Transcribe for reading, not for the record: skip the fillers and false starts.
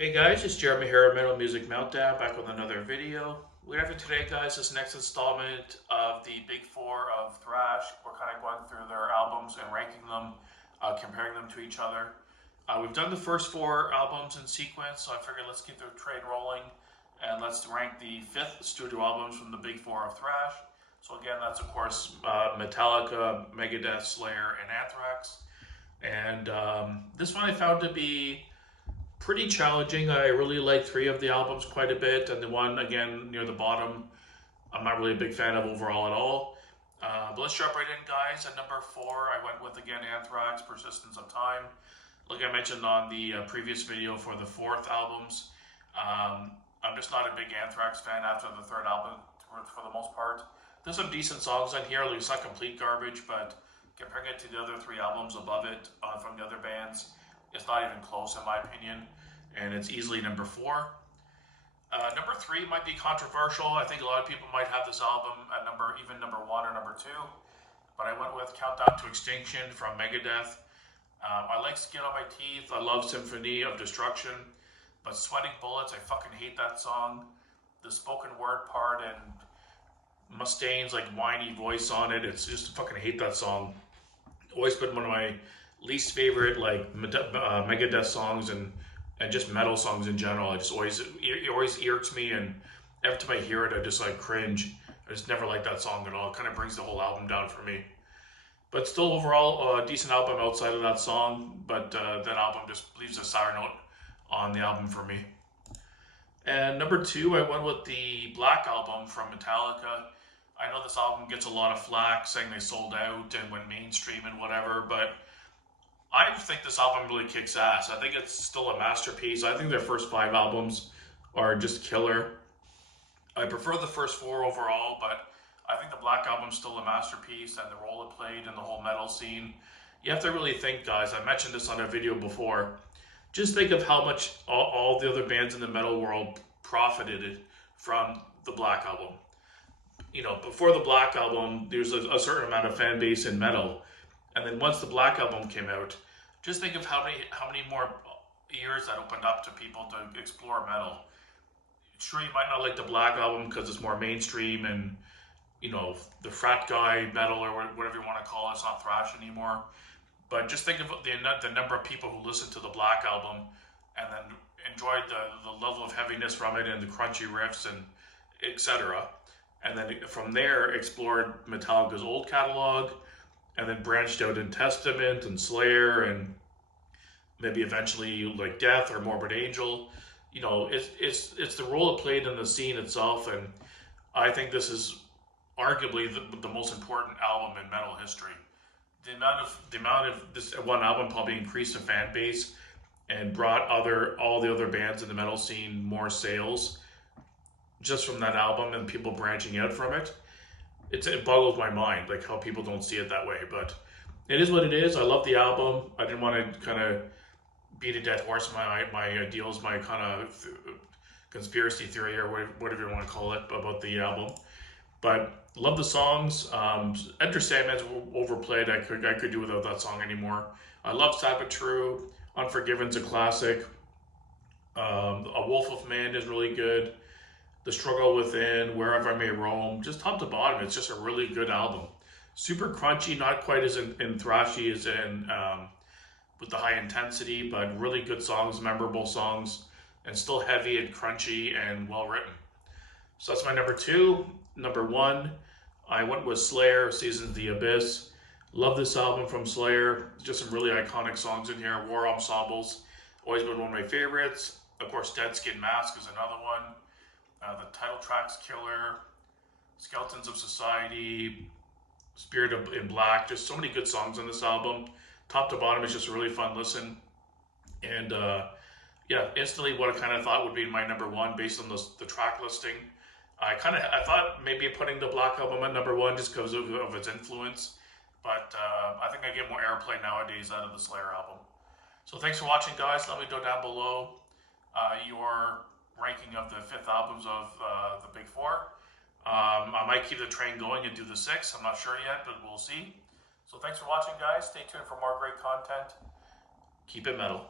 Hey guys, it's Jeremy here at Metal Music Meltdown, back with another video. We have today, guys, this next installment of the Big Four of Thrash. We're kind of going through their albums and ranking them, comparing them to each other. We've done the first four albums in sequence, so I figured let's keep the train rolling and let's rank the fifth studio albums from the Big Four of Thrash. So again, that's of course Metallica, Megadeth, Slayer, and Anthrax. And this one I found to be pretty challenging. I really like three of the albums quite a bit, and the one again near the bottom, I'm not really a big fan of overall at all. But let's jump right in, guys. At number four, I went with again Anthrax, Persistence of Time. Like I mentioned on the previous video for the fourth albums, I'm just not a big Anthrax fan after the third album for the most part. There's some decent songs on here, it's not complete garbage, but comparing it to the other three albums above it from the other bands, it's not even close in my opinion, and it's easily number four. Number three might be controversial. I think a lot of people might have this album at even number one or number two, but I went with Countdown to Extinction from Megadeth. I like Skin on My Teeth. I love Symphony of Destruction, but Sweating Bullets, I fucking hate that song. The spoken word part and Mustaine's like whiny voice on it, it's just I fucking hate that song. Always been one of my least favorite like Megadeth songs and just metal songs in general. It always irks me, and every time I hear it, I just like cringe. I just never like that song at all. It kind of brings the whole album down for me. But still, overall, a decent album outside of that song. But that album just leaves a sour note on the album for me. And number two, I went with the Black Album from Metallica. I know this album gets a lot of flack saying they sold out and went mainstream and whatever, but I think this album really kicks ass. I think it's still a masterpiece. I think their first five albums are just killer. I prefer the first four overall, but I think the Black Album's still a masterpiece, and the role it played in the whole metal scene. You have to really think, guys. I mentioned this on a video before. Just think of how much all the other bands in the metal world profited from the Black Album. You know, before the Black Album, there's a certain amount of fan base in metal. And then once the Black Album came out, just think of how many more years that opened up to people to explore metal. Sure, you might not like the Black Album because it's more mainstream and, you know, the frat guy metal or whatever you want to call it. It's not thrash anymore. But just think of the number of people who listened to the Black Album and then enjoyed the level of heaviness from it and the crunchy riffs and etc. And then from there explored Metallica's old catalog, and then branched out in Testament and Slayer and maybe eventually like Death or Morbid Angel. You know, it's the role it played in the scene itself, and I think this is arguably the most important album in metal history. The amount of this one album probably increased the fan base and brought all the other bands in the metal scene more sales just from that album and people branching out from it. It boggles my mind, like how people don't see it that way, but it is what it is. I love the album. I didn't want to kind of beat a dead horse. My ideals, my kind of conspiracy theory or whatever you want to call it about the album. But love the songs. Enter Sandman's overplayed. I could do without that song anymore. I love Sad But True. Unforgiven's a classic. A Wolf of Man is really good. The Struggle Within, Wherever I May Roam, just top to bottom, it's just a really good album. Super crunchy, not quite as in thrashy as in with the high intensity, but really good songs, memorable songs, and still heavy and crunchy and well written. So that's my number two. Number one, I went with Slayer, Seasons of the Abyss. Love this album from Slayer. Just some really iconic songs in here. War Ensembles, always been one of my favorites. Of course, Dead Skin Mask is another one. The title track's killer. Skeletons of Society, Spirit in Black, just so many good songs on this album. Top to bottom, it's just a really fun listen. And yeah, instantly what I kind of thought would be my number one based on the track listing. I thought maybe putting the Black Album at number one just because of its influence. But I think I get more airplay nowadays out of the Slayer album. So thanks for watching, guys. Let me know down below your ranking of the fifth albums of the Big Four. I might keep the train going and do the six. I'm not sure yet, but we'll see. So thanks for watching, guys. Stay tuned for more great content. Keep it metal.